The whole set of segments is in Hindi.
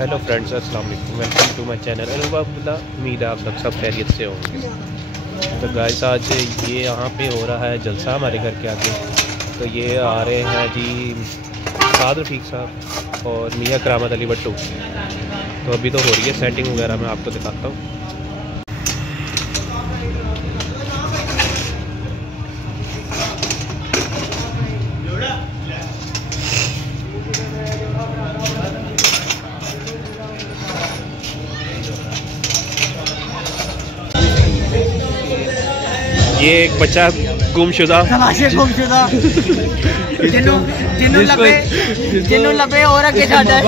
हेलो फ्रेंड्स, अस्सलाम वालेकुम। वेलकम टू माय चैनल अल्हम्दुलिल्लाह। उम्मीद है आप लोग सब खैरियत से होंगे। तो गाइस, आज ये यहाँ पे हो रहा है जलसा हमारे घर के आगे। तो ये आ रहे हैं जी साद रफ़ीक साहब और मियाँ करामत अली भट्टू। तो अभी तो हो रही है सेटिंग वगैरह, मैं आपको दिखाता हूँ। ये एक बच्चा गुमशुदा जिन्हों लबे और आगे जाता है।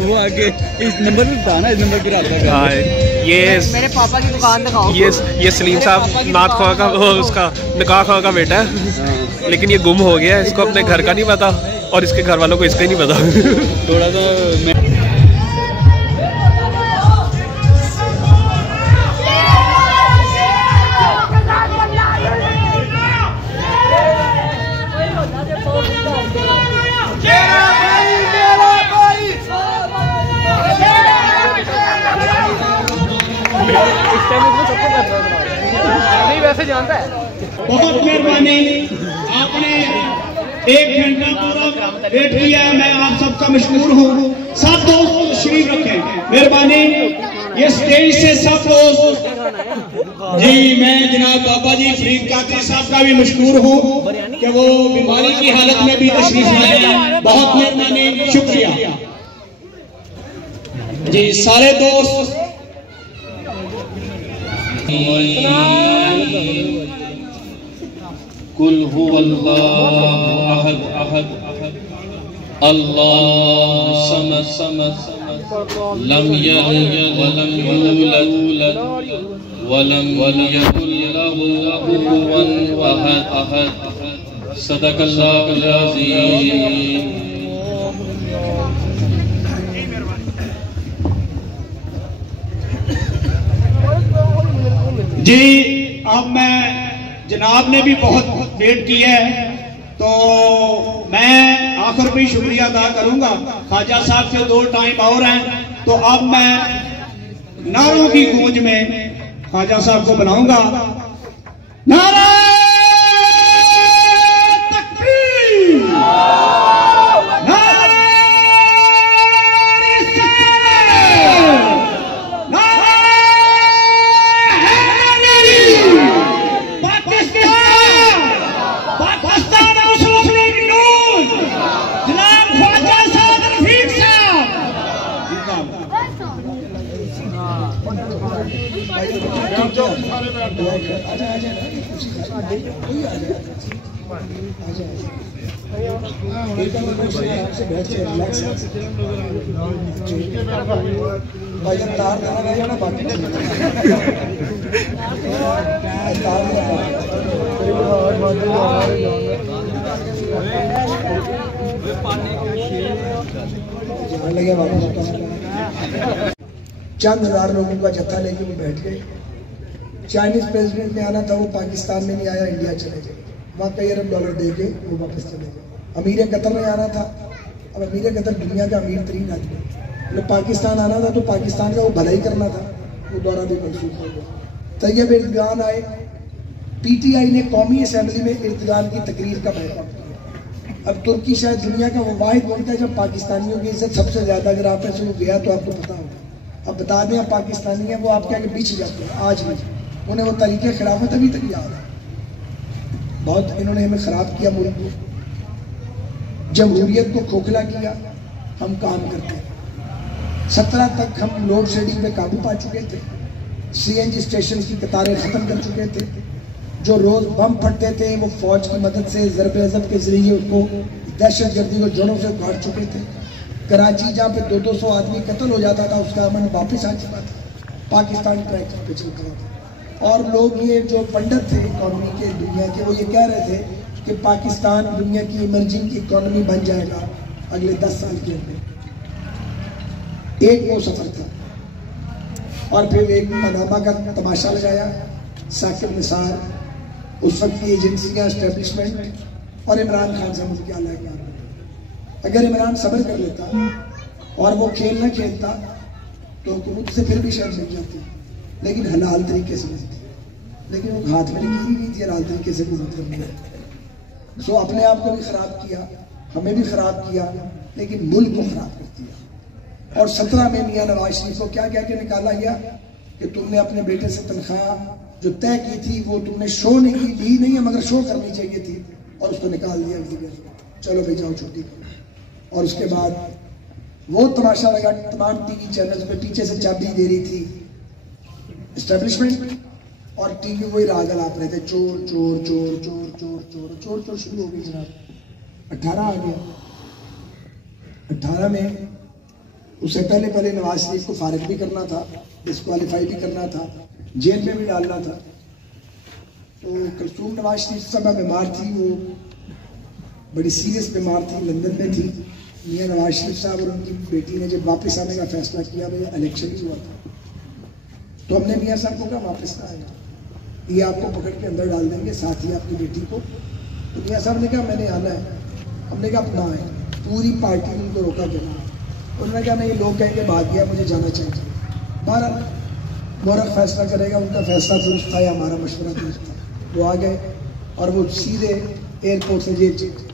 वो आगे इस नंबर पे था ना, इस नंबर पे रहा था। ये मेरे पापा की दुकान दिखाओ। ये सलीम साहब नात ख्वाह का उसका निकाह ख्वाह का बेटा है, लेकिन ये गुम हो गया है। इसको अपने घर का नहीं पता और इसके घर वालों को इसका ही नहीं पता। थोड़ा सा वैसे जानता है। बहुत मेहरबानी, आपने 1 घंटा पूरा वेट किया। मैं आप सबका मशहूर हूँ। सब दोस्त तशरीफ रखें, मेहरबानी। ये स्टेज से सब दोस्त जी, मैं जनाब बाबा जी फरीद कादरी साहब का भी मशहूर हूँ कि वो बीमारी की हालत में भी तशरीफ लाए। बहुत मेहरबानी, शुक्रिया जी। सारे दोस्त कुल हुवल्लाहु अहद अहद अल्लाहु समद समद लम यलिद वलम यूलद वलम यकुल लहू कुफुवन अहद अहद सदकल्लाहुल अज़ीम। जी, अब मैं जनाब ने भी बहुत वेट किया है, तो मैं आखिर में शुक्रिया अदा करूंगा। ख्वाजा साहब से 2 टाइम और हैं, तो अब मैं नारों की गूंज में ख्वाजा साहब को बनाऊंगा। नारा तकबीर, नारा चंद हजार लोगों का जत्था लेके वो बैठ गए। चाइनीज प्रेसिडेंट ने आना था, वो पाकिस्तान में नहीं आया, इंडिया चले गए। वहाँ कई अरब डॉलर दे के वो वापस चले गए। अमीर कतर में आना था, अब अमीर कतर दुनिया का अमीर तरीन आदमी, मतलब पाकिस्तान आना था तो पाकिस्तान का वो भलाई करना था, वो दौरा भी मंसूख हो गया। तैयब एर्दोगान आए, PTI ने कौमी असम्बली में एर्दोगान की तकरीर का बैकअप किया। अब तुर्की शायद दुनिया का वो वाहिद मुल्क है जब पाकिस्तानियों की इज्जत सबसे ज्यादा, अगर आप ऐसे गया तो आपको पता होगा। अब बता दें, पाकिस्तानी है वो आपके आगे पीछे जाते हैं। आज भी उन्हें वो तरीके खिलाफत अभी तक याद है। बहुत इन्होंने हमें खराब किया, मुल्क को, जमहूरियत को खोखला किया। हम काम करते हैं। 17 तक हम लोड शेडिंग पे काबू पा चुके थे। CNG स्टेशन की कतारें खत्म कर चुके थे। जो रोज बम फटते थे वो फौज की मदद से ज़रब अज़ब के जरिए उसको दहशत गर्दी को जड़ों से उखाड़ चुके थे। कराची जहाँ पे 200 आदमी कत्ल हो जाता था, उसका अमन वापस आ चुका था। पाकिस्तान ट्रैक पे चल रहा था। और लोग ये जो पंडित थे इकॉनमी के दुनिया के, वो ये कह रहे थे कि पाकिस्तान दुनिया की इमर्जिंग इकॉनमी बन जाएगा अगले 10 साल के अंदर। एक वो सफर था और फिर एक मनामा का तमाशा लगाया, साकिब निसार, उस वक्त की एजेंसियां, एस्टेब्लिशमेंट और इमरान खान से मुझे क्या लगा। अगर इमरान सब्र कर लेता और वो खेल न खेलता तो हुकूमत से फिर भी शायद मिल जाती, लेकिन हलाल तरीके से मिलती, लेकिन वो हाथ में नहीं थी हलाल तरीके से हुकूमत करनी। सो अपने आप को भी खराब किया, हमें भी खराब किया, लेकिन मुल्क को खराब कर दिया। और 17 में मियां नवाज शरीफ को क्या कह के निकाला गया कि तुमने अपने बेटे से तनख्वाह जो तय की थी वो तुमने शो नहीं की, दी नहीं है मगर शो करनी चाहिए थी, और उसको निकाल दिया, चलो भाई जाओ छुट्टी करो। और उसके बाद वो तमाशा लगा, तमाम टीवी चैनल पे पीछे से चाबी दे रही थी एस्टेब्लिशमेंट, और टीवी वही राग आप रहे थे, चोर चोर चोर चोर चोर चोर चोर चोर शुरू हो गई जनाब। 18 आ गया, 18 में उससे पहले नवाज शरीफ को फारिग भी करना था, डिस्क्वालीफाई भी करना था, जेल में भी डालना था। तो कलसूम नवाज शरीफ साहब बीमार थी, वो बड़ी सीरियस बीमार थी, लंदन में थी। मियां नवाज शरीफ साहब और उनकी बेटी ने जब वापस आने का फैसला किया, भाई इलेक्शन ही हुआ था, तो हमने मियां साहब को कहा वापस ना आएगा, ये आपको पकड़ के अंदर डाल देंगे, साथ ही आपकी बेटी को। तो मियां साहब ने कहा मैंने आना है, हमने कहा अपना है, पूरी पार्टी ने उनको रोका गया। उन्होंने कहा नहीं, लोग कहेंगे भाग गया, मुझे जाना चाहिए। 12 मुबारक फैसला करेगा, उनका फैसला दुरुस्त था या हमारा मशवरा दुरुस्त था। वो आ गए और वो सीधे एयरपोर्ट से जेल चले।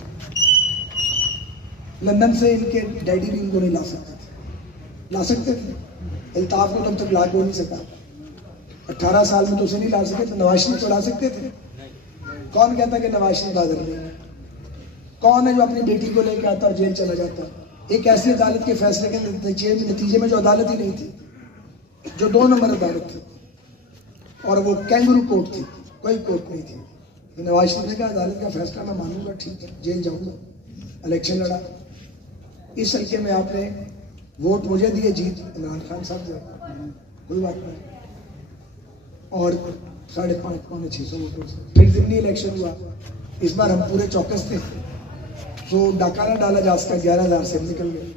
लंदन से इनके डैडी भी इनको नहीं ला सकते थे, ला सकते थे, अल्ताफ को तब तक ला हो नहीं सका, 18 साल में तो उसे नहीं ला सके, तो नवाज शरीफ को ला सकते थे। कौन कहता कि नवाज शरीफ हाजिर नहीं है? कौन है जो अपनी बेटी को लेकर आता और जेल चला जाता? एक ऐसी अदालत के फैसले के नतीजे में जो अदालत ही नहीं थी, जो 2 नंबर अदालत थी, और वो कैंगरू कोर्ट थी, कोई कोर्ट नहीं थी। नवाज शरीफ ने कहा अदालत का फैसला मैं मानूंगा, ठीक है, जेल जाऊंगा। इलेक्शन लड़ा, इस हल्के में आपने वोट मुझे दिए, जीत इमरान खान साहब दिए, कोई बात नहीं। और 5.5 पौने 600 वोटों से फिर जिमनी इलेक्शन हुआ। इस बार हम पूरे चौकस थे, तो डाका ना डाला जा सका, 11,000 से निकल गए।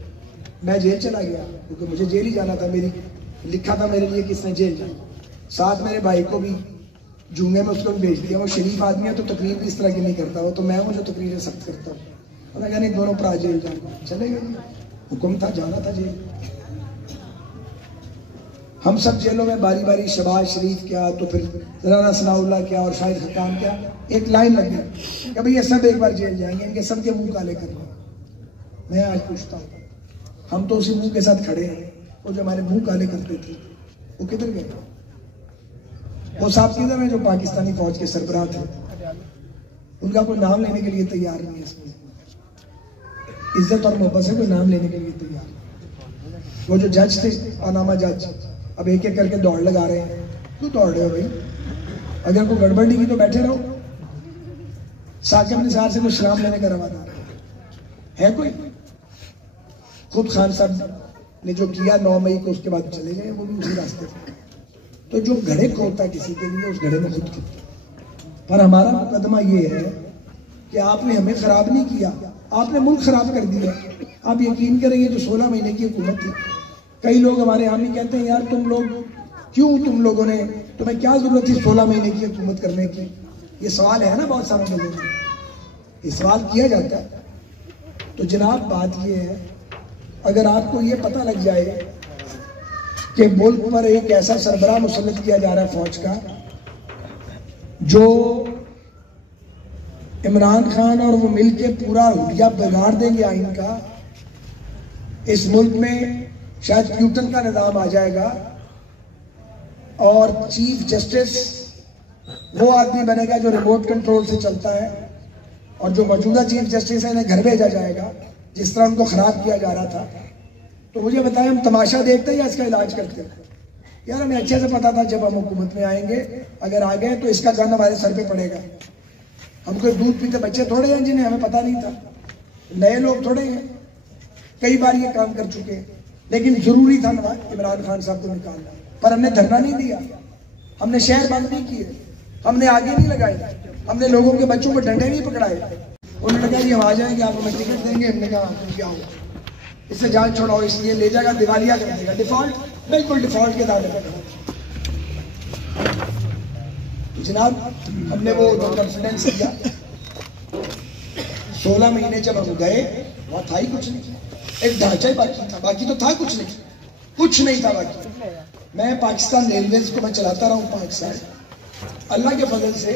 मैं जेल चला गया क्योंकि मुझे जेल ही जाना था, मेरी लिखा था मेरे लिए किसने जेल जाना। साथ मेरे भाई को भी जूंगे में उसको भी भेज दिया, वो शरीफ आदमी है तो तकरीर भी इस तरह की नहीं करता, वो तो मैं हूँ जो तकरीरें सख्त करता हूँ। उन्होंने कहा नहीं, दोनों भरा जेल जाएंगे, चले गए, हुक्म था, जाना था जेल। हम सब जेलों में बारी बारी शबाज शरीफ क्या, तो फिर राना सनाउल्लाह क्या और शाहिद खकान क्या, एक लाइन लग गई कि भाई ये सब एक बार जेल जाएंगे, इनके सबके मुंह काले करने। मैं आज पूछता हूँ, हम तो उसी मुंह के साथ खड़े हैं, वो जो हमारे मुंह काले करते थे वो किधर गए? वो साहब किधर हैं जो पाकिस्तानी फौज के सरबराह थे? उनका कोई नाम लेने के लिए तैयार नहीं है इसमें। इज्जत और मोहब्बत से कोई नाम लेने के लिए तैयार नहीं। वो जो जज थे, पानामा जज, अब एक एक करके दौड़ लगा रहे हैं। क्यों दौड़ रहे हो भाई? अगर कोई गड़बड़ नहीं की तो बैठे रहो। साकिब निसार से कोई शराब लेने का रवाना है कोई? खुद खान साहब ने जो किया 9 मई को, उसके बाद चले गए, वो भी उसी रास्ते पे। तो जो घड़े खोलता किसी के लिए, उस घड़े में खुद खोलता। पर हमारा मुकदमा ये है कि आपने हमें खराब नहीं किया, आपने मुल्क खराब कर दिया। आप यकीन करेंगे, जो 16 महीने की हुकूमत थी, कई लोग हमारे यहाँ भी कहते हैं यार तुम लोग क्यों, तुम लोगों ने, तुम्हें क्या जरूरत थी 16 महीने की हुकूमत करने की? ये सवाल है ना बहुत सारे लोगों में, ये सवाल किया जाता है। तो जनाब बात ये है, अगर आपको ये पता लग जाए कि मुल्क पर एक ऐसा सरबराह मुसल्लत किया जा रहा है फौज का, जो इमरान खान और वो मिलके पूरा हुलिया बिगाड़ देंगे आइन का, इस मुल्क में शायद न्यूटन का निज़ाम आ जाएगा और चीफ जस्टिस वो आदमी बनेगा जो रिमोट कंट्रोल से चलता है, और जो मौजूदा चीफ जस्टिस है इन्हें घर भेजा जाएगा जिस तरह उनको खराब किया जा रहा था। तो मुझे बताएं, हम तमाशा देखते हैं या इसका इलाज करते हैं? यार हमें अच्छे से पता था जब हम हुकूमत में आएंगे, अगर आ गए तो इसका गन हमारे सर पे पड़ेगा। हम कोई दूध पीते बच्चे थोड़े हैं जिन्हें हमें पता नहीं था, नए लोग थोड़े हैं, कई बार ये काम कर चुके हैं। लेकिन जरूरी था इमरान खान साहब को निकालना, पर हमने धरना नहीं दिया, हमने शहर बंद नहीं किए, हमने आगे नहीं लगाए, हमने लोगों के बच्चों को डंडे नहीं पकड़ाए। उन्होंने कहा जी हम आ जाएंगे, आप हमें टिकट देंगे। हमने कहा क्या हो, इससे जान छोड़ाओ, इसलिए ले जाएगा, दिवालिया कर देगा, डिफॉल्ट, बिल्कुल डिफॉल्ट के दायरे में। जनाब हमने वो कॉन्फिडेंस किया, 16 महीने जब हम गए वहाँ था ही कुछ नहीं। एक ढांचा ही बाकी था, बाकी तो था कुछ नहीं था बाकी। मैं पाकिस्तान रेलवेज को मैं चलाता रहा हूँ 5 साल। अल्लाह के फजल से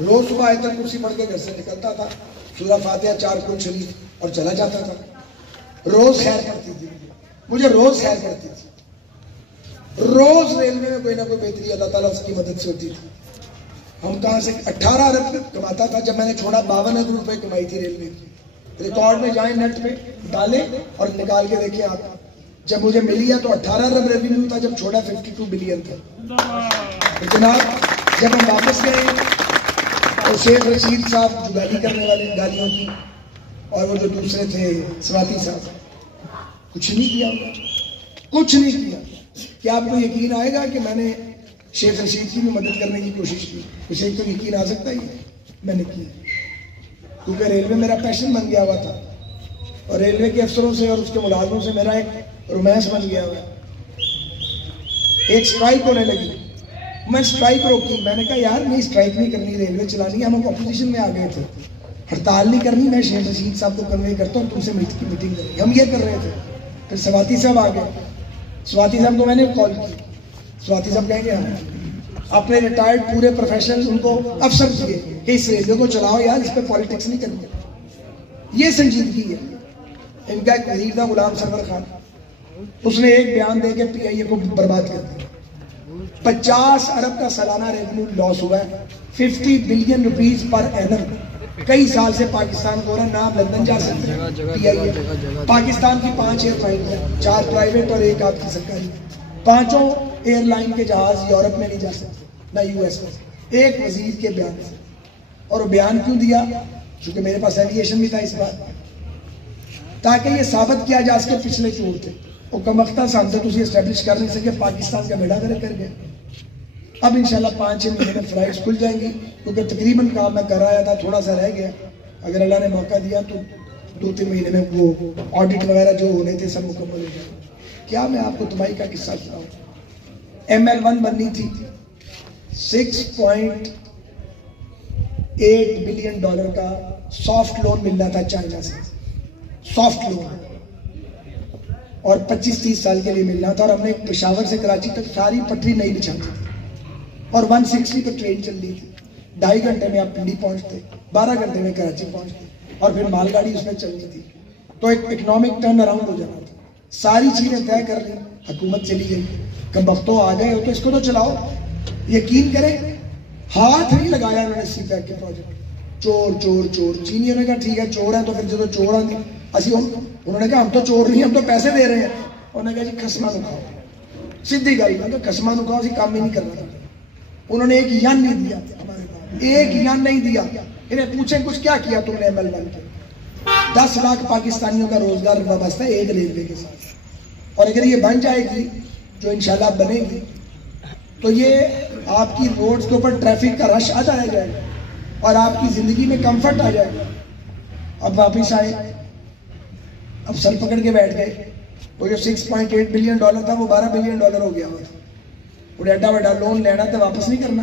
रोज सुबह आयतल कुर्सी पढ़ के घर से निकलता था, सूरह फातिहा 4 कुल शरीफ और चला जाता था। रोज खैर करती थी मुझे, रोज खैर करती थी। रोज रेलवे में कोई ना कोई बेहतरी अल्लाह ताला उसकी मदद से होती थी। हम कहाँ से 18 अरब कमाता था जब मैंने छोड़ा, 52 अरब रुपए कमाई थी रेलवे की। रिकॉर्ड में जाए नेट पे डाले और निकाल के देखिए आप। जब मुझे मिली है तो 18 अरब रेवेन्यू था, जब छोड़ा 52 बिलियन था। तो जनाब जब हम वापस गए और शेख रशीद साहब जो गाली करने वाले गालियों की, और वो जो दूसरे थे स्वाति साहब, कुछ नहीं किया, कुछ नहीं किया। क्या आपको यकीन आएगा कि मैंने शेख रशीद की भी मदद करने की कोशिश की? उसे तो यकीन आ सकता ही है मैंने की, क्योंकि रेलवे मेरा पैशन बन गया हुआ था और रेलवे के अफसरों से और उसके मुलाजमों से मेरा एक रोमांस बन गया हुआ। एक स्ट्राइक होने लगी, मैं स्ट्राइक रोकी। मैंने कहा यार नहीं स्ट्राइक नहीं करनी, रेलवे चलानी है। हम ऑपोजिशन में आ गए थे, हड़ताल नहीं करनी। मैं शेख रशीद साहब को कन्वे करता हूँ, तुमसे मीटिंग करेंगे, हम ये कर रहे थे। फिर स्वाति साहब आ गए, स्वाति साहब को मैंने कॉल की, स्वाति साहब कहेंगे हम अपने रिटायर्ड पूरे प्रोफेशनल उनको अफसर दिए कि इस रेलवे को चलाओ यार, इस पर पॉलिटिक्स नहीं करनी। ये संजीदगी है। इनका एक वजीर था गुलाम सरवर खान, उसने एक बयान दे के PIA को बर्बाद कर दिया। 50 अरब का सालाना रेवेन्यू लॉस हुआ है, 50 बिलियन रुपीज पर एनम। कई साल से पाकिस्तान को रहा, ना लंदन जा सकते PIA। पाकिस्तान की 5 एयरलाइन है, 4 प्राइवेट और 1 आपकी सरकारी। 5 एयरलाइन के जहाज यूरोप में नहीं जा सकते, ना US में। एक वजीर के बयान से। और वो बयान क्यों दिया? क्योंकि मेरे पास एविएशन भी था इस बार, ताकि ये साबित किया जा सके पिछले चोर थे। वो कमख्ता सामने तो एस्टेब्लिश कर नहीं सके, पाकिस्तान का बेड़ा गर्क कर गए। अब इंशाल्लाह 5-6 महीने में फ्लाइट्स खुल जाएंगी, क्योंकि तकरीबन काम मैं कर आया था, थोड़ा सा रह गया। अगर अल्लाह ने मौका दिया तो 2-3 महीने में वो ऑडिट वगैरह जो होने थे सब मुकम्मल हो जाए। क्या मैं आपको तबाही का किस्सा सुनाऊं? ML1 बननी थी, $6.8 बिलियन का सॉफ्ट लोन मिलना था चाइना से, सॉफ्ट लोन, और 25-30 साल के लिए मिलना था। और हमने पेशावर से कराची तक सारी पटरी नहीं बिछाती थी और 160 पर ट्रेन चल रही थी। 2.5 घंटे में आप पिंडी पहुंचते, 12 घंटे में कराची पहुंचते, और फिर मालगाड़ी उसमें चलनी थी। तो एक इकोनॉमिक टर्न अराउंड हो जाना था। सारी चीजें तय कर ली, हुकूमत चली गई। कब वक्तों आ गए हो तो इसको तो चलाओ। यकीन करें हाथ नहीं लगाया उन्होंने CPEC के प्रोजेक्ट। चोर चोर चोर, चीनियों ने कहा ठीक है चोर है, तो फिर जो चोर आती असि उन्होंने कहा हम तो चोर नहीं, हम तो पैसे दे रहे हैं। उन्होंने कहा जी खसमा नु खाओ, सीधी गल। मैं खसमा नु खाओ, असी काम ही नहीं करना था। उन्होंने एक यन नहीं दिया, एक यन नहीं दिया। इन्हें पूछे कुछ क्या किया तुमने ML1 के? 10 लाख पाकिस्तानियों का रोजगार वाबस्ता है एक रेलवे के साथ। और अगर ये बन जाएगी, जो इंशाल्लाह बनेगी, तो ये आपकी रोड्स के ऊपर ट्रैफिक का रश आ जाएगा और आपकी जिंदगी में कंफर्ट आ जाएगा। अब वापिस आए, अब सर पकड़ के बैठ गए। वो जो $6.8 बिलियन था वो $12 बिलियन हो गया। वो एडा बड़ा लोन लेना तो वापस नहीं करना।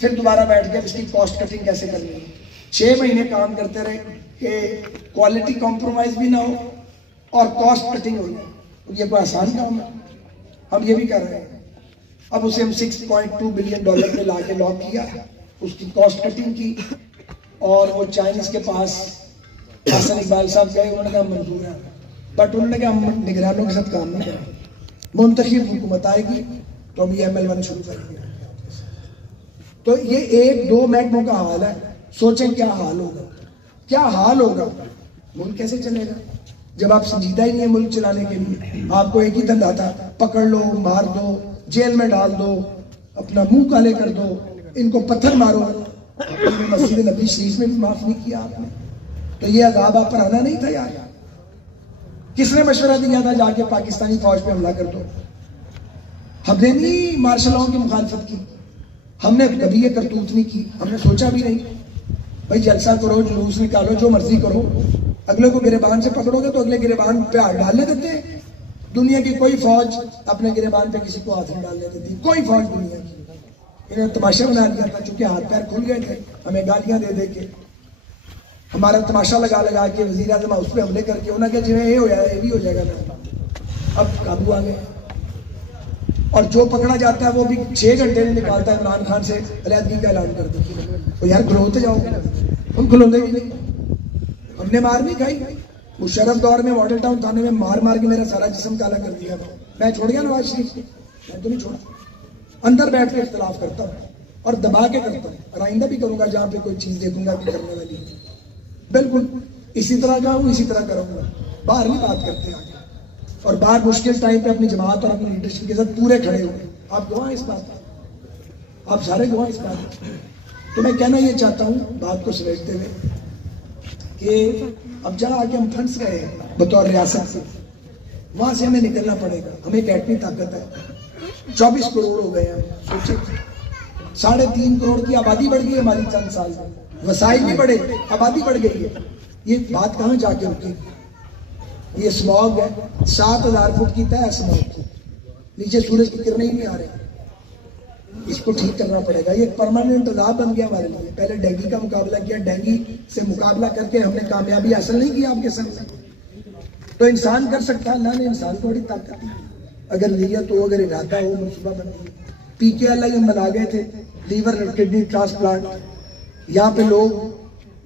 फिर दोबारा बैठ गया इसकी कॉस्ट कटिंग कैसे करनी है। 6 महीने काम करते रहे कि क्वालिटी कॉम्प्रोमाइज भी ना हो और कॉस्ट कटिंग हो जाए। ये कोई आसान काम है? हम ये भी कर रहे हैं। अब उसे हम $6.2 बिलियन पे ला के लॉक किया, उसकी कॉस्ट कटिंग की, और वो चाइनीज के पास हसन इकबाल साहब गए, उन्होंने कहा मंजूर है, बट उन्होंने कहा हम निगरानों के साथ काम नहीं करेंगे, मुंतखब हुकूमत आएगी तो हम ये ML1 शुरू करेंगे। तो ये 1-2 महकमों का हाल है। सोचें क्या हाल होगा, क्या हाल होगा, मुल्क कैसे चलेगा जब आप संजीदा ही नहीं है मुल्क चलाने के लिए। आपको एक ही धंधा था, पकड़ लो, मार दो, जेल में डाल दो, अपना मुंह काले कर दो, इनको पत्थर मारो। मस्जिद नबी शरीफ में भी माफ नहीं किया आपने, तो ये अजाब आप पर आना नहीं था यार। किसने मशवरा दिया था जाके पाकिस्तानी फौज पे हमला कर दो? हमने नहीं मार्शल लॉ की मुखालफत की, हमने कभी ये करतूत नहीं की, हमने सोचा भी नहीं। भाई जलसा करो, जुलूस निकालो, जो मर्जी करो, अगले को गिरेबान से पकड़ोगे तो अगले गिरेबान पे हाथ डालने देते हैं। दुनिया की कोई फौज अपने गिरेबान पे किसी को हाथ नहीं डालने देती, कोई फौज दुनिया की। इन्होंने तमाशा बना दिया था, चूंकि हाथ पैर खुल गए थे हमें गालियां दे दे के। हमारा तमाशा लगा लगा के वज़ीर आज़म हाउस पे हमले करके उन्होंने कहा जिवें ये हो जाएगा ये भी हो जाएगा। अब काबू आ गए और जो पकड़ा जाता है वो भी 6 घंटे में निकालता है इमरान खान से अलहदगी का ऐलान कर दो। तो यार खुलोते जाओगे, हम खुलोते भी नहीं। हमने मार नहीं खाई। मुशर्रफ दौर में मॉडल टाउन थाने में मार मार के मेरा सारा जिस्म काला कर दिया। मैं छोड़ गया नवाज शरीफ को? मैं तो नहीं छोड़ा। अंदर बैठ के इख्तिलाफ करता हूँ और दबा के करता हूँ और आइंदा भी करूंगा। जहाँ पे कोई चीज देखूंगा कि करने वाली है बिल्कुल इसी तरह का हूँ, इसी तरह करूंगा। बाहर नहीं बात करते आगे। और बाहर मुश्किल टाइम पे अपनी जमात और अपनी लीडरशिप के साथ पूरे खड़े हुए। आप गवाह इस बात, आप सारे गवाह इस बात। तो मैं कहना ये चाहता हूँ बात को समेटते हुए कि अब जहाँ आके हम फंस गए बतौर रियासत से, वहां से हमें निकलना पड़ेगा। हमें एक एटमी ताकत है। 24 करोड़ हो गए हैं। सोचिए 3.5 करोड़ की आबादी बढ़ गई हमारी चंद साल में। वसाइल नहीं बढ़े, आबादी बढ़ गई है। ये बात कहाँ जाके रुकेगी? ये स्मॉग है, 7000 फुट की तय स्मॉग, नीचे सूरज की किरणें ही नहीं आ रही। इसको ठीक करना पड़ेगा। ये परमानेंट अज़ाब बन गया हमारे लिए। पहले डेंगू का मुकाबला किया, डेंगू से मुकाबला करके हमने कामयाबी हासिल नहीं की आपके सामने। तो इंसान कर सकता है, अल्लाह ने इंसान को बड़ी ताकत दी अगर नीयत हो, अगर इरादा हो, मनसूबा बने। PKLI हम बना गए थे, लीवर किडनी ट्रांसप्लांट। यहाँ पे लोग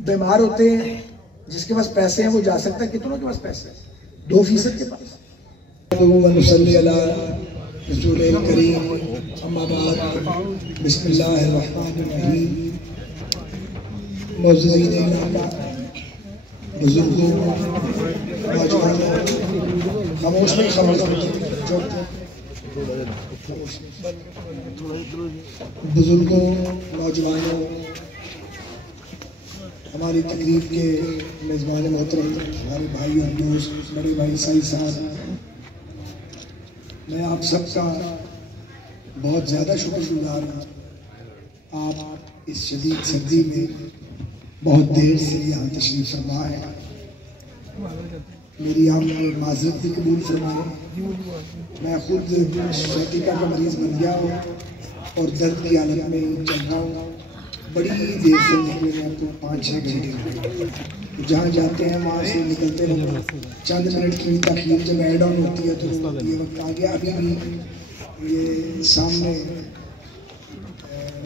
बीमार होते हैं, जिसके पास पैसे हैं वो जा सकता है। कितनों के पास पैसे हैं? 2% के पास। बुजुर्गों, खामोश नहीं, बुजुर्गों, नौजवानों, हमारी तकरीब के मेज़बान मोहतरम, हमारे भाई और दोस्त, बड़े भाई साई साहब, मैं आप सबका बहुत ज़्यादा शुक्रगुजार हूँ। आप इस शदीद सर्दी में बहुत देर से यहाँ तशरीफ फरमा है। मेरी आप माजरत भी कबूल फरमाए। मैं खुद शदीका का मरीज़ बन गया हूँ और दर्द की हालत में चल रहा हूँ। बड़ी देर से निकले हैं तो 5-6 घंटे जहाँ जाते हैं वहाँ से निकलते हैं। चंद मिनट की तकलीफ जब एड ऑन होती है तो ये वक्त आ गया। अभी भी ये सामने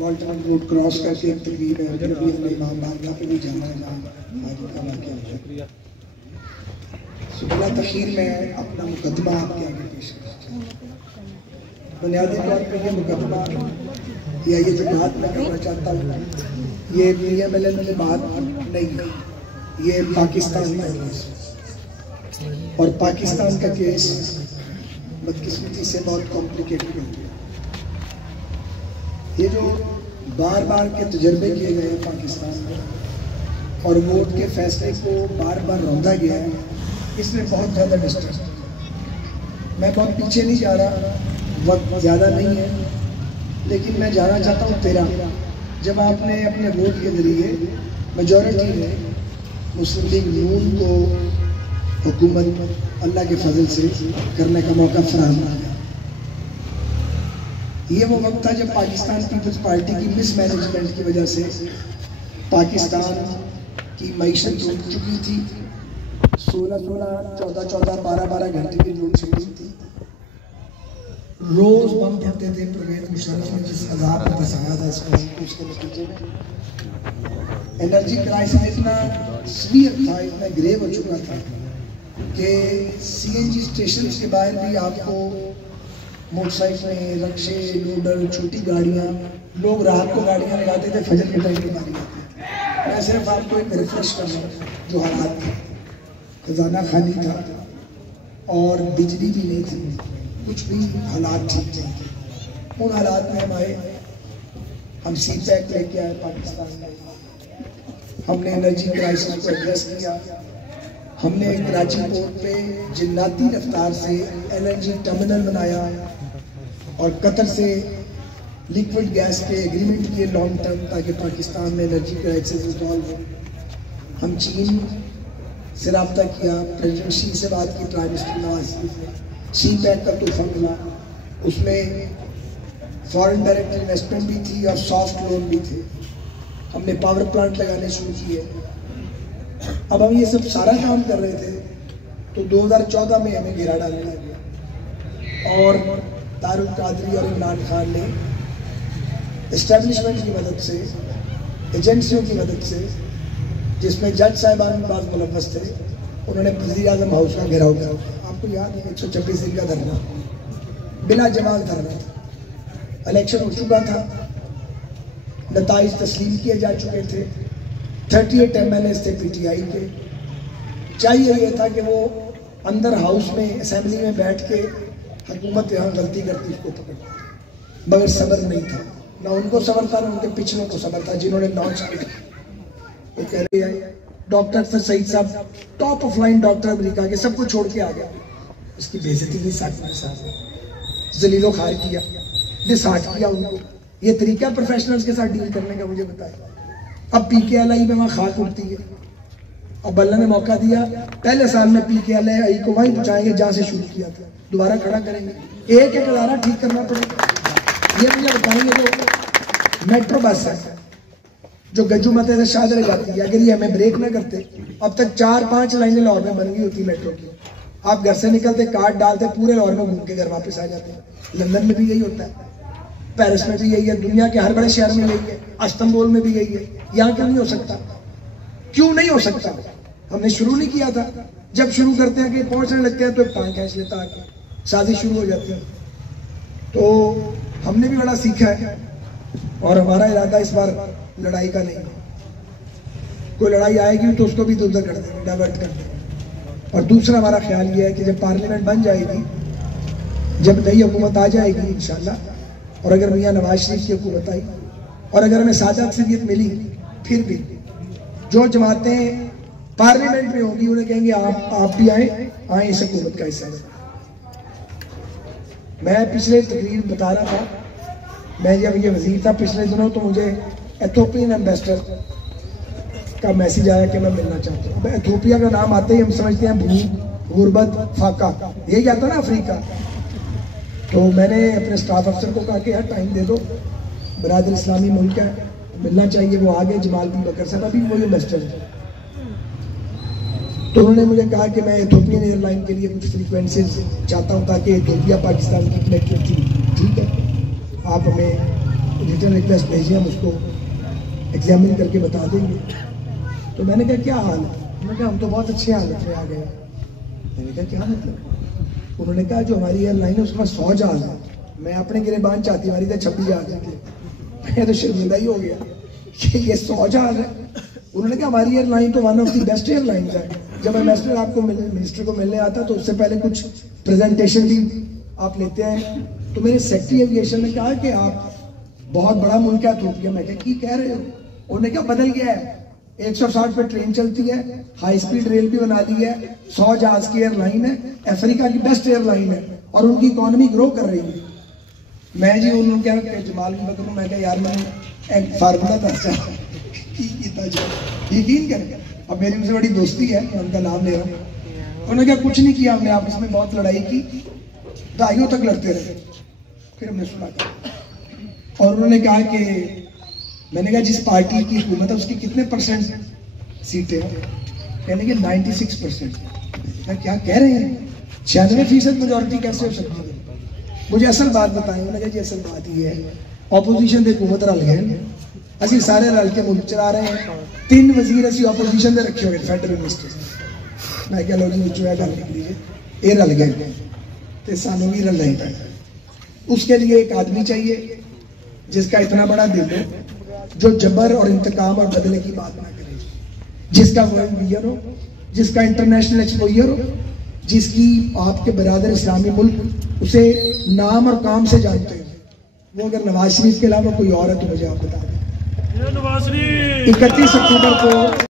वाल्टन रोड क्रॉस करके एक तकलीफ है, फिर अभी अपने इमाम बारगाह पे भी जाना है जहाँ हाजी का वाक़या है। बिला तखीर में अपना मुकदमा आपके आगे पेश करता हूँ। बुनियादी तौर पर यह मुकदमा या ये जो बात मैं करना चाहता हूँ ये PMLN में बात नहीं है, ये पाकिस्तान का केस। और पाकिस्तान का केस बदकिस्मती से बहुत कॉम्प्लिकेटेड हो गया। ये जो बार बार के तजर्बे किए गए हैं पाकिस्तान में और वोट के फैसले को बार बार रौंदा गया है, इसमें बहुत ज़्यादा डिस्टर्ब। मैं बहुत पीछे नहीं जा रहा, वक्त ज़्यादा नहीं है, लेकिन मैं जाना चाहता हूँ 13 जब आपने अपने वोट के जरिए मेजॉरिटी में मुस्लिम लीग नून को हुकूमत अल्लाह के फजल से करने का मौका फराहम किया। ये वो वक्त था जब पाकिस्तान पीपल्स पार्टी की मिसमैनेजमेंट की वजह से पाकिस्तान की मईशत रुक चुकी थी। 16-16, 14-14, 12-12 घंटे की लोड शेडिंग थी। रोज बम फटते थे। परवेज मुशर्रफ ने जिस अजाब को फंसाया था उसके नतीजे में एनर्जी क्राइसिस इतना सीवियर था, इतना ग्रेव हो चुका था कि CNG स्टेशन के बाहर भी आपको मोटरसाइकिलें, रक्शे, लोडर, छोटी गाड़ियाँ, लोग रात को गाड़ियाँ लगाते थे, फजर के टाइम की बारी आती थी। मैं सिर्फ आपको एक रिफ्रेश कर रहा हूँ जो हालात थे। खजाना खाली था और बिजली भी नहीं थी, कुछ भी हालात ठीक नहीं थे। उन हालात में हम आए, हम CPAC लेके आए पाकिस्तान में। हमने एनर्जी क्राइसिस को एड्रेस किया। हमने कराची पोर्ट पे जिन्नाती रफ्तार से LNG टर्मिनल बनाया और कतर से लिक्विड गैस के एग्रीमेंट किए लॉन्ग टर्म, ताकि पाकिस्तान में एनर्जी क्राइसिस रिजॉल्व हो। हम चीन से रब्ता किया, प्रेसिडेंट शी से बात की, प्राइम मिनिस्टर नवाज शरीफ ने। CPAC का तोहफा मिला, उसमें फॉरेन डायरेक्ट इन्वेस्टमेंट भी थी और सॉफ्ट लोन भी थे। हमने पावर प्लांट लगाने शुरू किए। अब हम ये सब सारा काम कर रहे थे तो 2014 में हमें घेरा डालने लगा और दारुल कादरी और इमरान खान ने एस्टेब्लिशमेंट की मदद से, एजेंसियों की मदद से, जिसमें जज साहिबान बाज़ मुलव्वस थे, उन्होंने वज़ीर-ए-आज़म हाउस का घेराव किया। आपको याद है 126 दिन का धरना, बिला जवाब धरना था। इलेक्शन हो चुका था, नताइज तस्लीम किए जा चुके थे, 38 MLAs थे PTI के। चाहिए ये था कि वो अंदर हाउस में, असेंबली में बैठ के हुकूमत यहाँ गलती करती उसको पकड़ते, मगर सब्र नहीं था, ना उनको सब्र था ना उनके पिछलों को सब्र था जिन्होंने लॉन्च किया। वो कह रहे हैं डॉक्टर सईद साहब top of line doctor America के, सबको छोड़ के आ गया, उसकी बेइज्जती की साथ जलीलो खार किया, डिसहार्ट किया उनको। ये तरीका प्रोफेशनल्स के साथ डील करने का मुझे बताया। अब PKLI में वहाँ खाक उठती है। अब अल्लाह ने मौका दिया, पहले साल में PKLI को वहीं पहुँचाएंगे जहाँ से शुरू किया था, दोबारा खड़ा करेंगे, एक एक अदारा ठीक करना पड़ेगा। ये मुझे बताएंगे जो मेट्रो बस है जो गज्जू मते से शादरे जाती है, अगर ये हमें ब्रेक ना करते, अब तक 4-5 लाइनें लाहौर में बन गई होती मेट्रो की। आप घर से निकलते, कार्ड डालते, पूरे लाहौर में घूम के घर वापस आ जाते हैं। लंदन में भी यही होता है, पेरिस में भी यही है, दुनिया के हर बड़े शहर में यही है, इस्तांबुल में भी यही है। यहाँ क्यों नहीं हो सकता? क्यों नहीं हो सकता? हमने शुरू नहीं किया था। जब शुरू करते हैं कि पहुंचने लगते हैं तो टांग खींच लेता आके, साजिश शुरू हो जाती है। तो हमने भी बड़ा सीखा है और हमारा इरादा इस बार लड़ाई का नहीं है। कोई लड़ाई आएगी तो उसको भी दूर कर देंगे, डाइवर्ट कर देंगे। और दूसरा हमारा ख्याल ये है कि जब पार्लियामेंट बन जाएगी, जब नई हुकूमत आ जाएगी इंशाल्लाह, और अगर मियाँ नवाज शरीफ की हुकूमत आई और अगर हमें सादा अक्सरियत मिली, फिर भी जो जमातें पार्लियामेंट में होंगी उन्हें कहेंगे आप भी आए इस हुकूमत का हिस्सा। मैं पिछले तकरीर बता रहा था, मैं जब ये वजीर था पिछले दिनों, तो मुझे एथोपियन एम्बेसडर का मैसेज आया कि मैं मिलना चाहता हूँ। एथोपिया का नाम आते ही हम समझते हैं भूख, गुर्बत, फाका, यही आता ना अफ्रीका। तो मैंने अपने स्टाफ अफसर को कहा कि यार टाइम दे दो, बरादर इस्लामी मुल्क है, मिलना चाहिए। वो आगे जमाल बिन बकर साहब अभी वही एम्बेसडर है। तो उन्होंने मुझे कहा कि मैं एथोपियन एयरलाइन के लिए कुछ फ्रीक्वेंसीज चाहता हूँ ताकि एथोपिया पाकिस्तान की कनेक्टिविटी, ठीक है, आप हमें रिटर्न रिक्वेस्ट भेजिए, हम उसको एग्जामिन करके बता देंगे। तो मैंने कहा क्या हाल है? उन्होंने कहा हम तो बहुत अच्छे हालत में आ गए। मैंने कहा क्या मतलब? उन्होंने कहा जो हमारी एयरलाइन है उसके पास 100 जहाज है, मैं अपने गिरेबान चाहती हमारी तो 26 जहाज है। मैं तो शर्मिंदा ही हो गया कि ये 100 जहाज है। उन्होंने कहा हमारी एयरलाइन तो one of the best airline है। जब एम्बेसडर आपको मिनिस्टर को मिलने आता तो उससे पहले कुछ प्रेजेंटेशन भी आप लेते हैं। तो मेरे सेक्रेटरी एविएशन ने कहा कि आप बहुत बड़ा मुल्क है एथोपिया। मैं कह रहे हो? उन्होंने कहा बदल गया है, 160 पे ट्रेन चलती है, हाई स्पीड रेल भी बना ली है, 100 जहाज की एयरलाइन है, अफ्रीका की बेस्ट एयरलाइन है और उनकी इकोनॉमी ग्रो कर रही है। मैं जी उन्होंने क्या जमाल भी बकरूँ, मैं क्या यार मैंने एक फार्मूला दसा यकीन करें। अब मेरी उनसे बड़ी दोस्ती है, मैं उनका नाम ले रहा हूँ। उन्होंने क्या कुछ नहीं किया, हमने आपस में बहुत लड़ाई की, दहाइयों तक लड़ते रहे, फिर हमने सुना था। और उन्होंने कहा कि मैंने कहा जिस पार्टी की हुकूमत है उसकी कितने % सीटें हैं? कहने के 96%। क्या कह रहे हैं? 96% मेजॉरिटी कैसे हो सकती है? मुझे असल बात बताएं। उन्होंने कहा जी असल बात ये है, ऑपोजिशन के हुकूमत रल गए, असि सारे रल के मुल्क चला रहे हैं। 3 वजीर असी ऑपोजिशन के रखे हुए फेडरल मिनिस्टर। मैं क्या लोग जो है गल निकली ये रल गए तो सानू भी रलना ही पैना। उसके लिए एक आदमी चाहिए जिसका इतना बड़ा दिल हो, जो जबर और इंतकाम और बदले की बात ना करे, जिसका वर्ल्ड विजन हो, जिसका इंटरनेशनल एक्सपोजर हो, जिसकी आपके बरादर इस्लामी मुल्क उसे नाम और काम से जानते हो। वो अगर नवाज शरीफ के अलावा कोई और है तो मुझे आप बता दें। 31 अक्टूबर को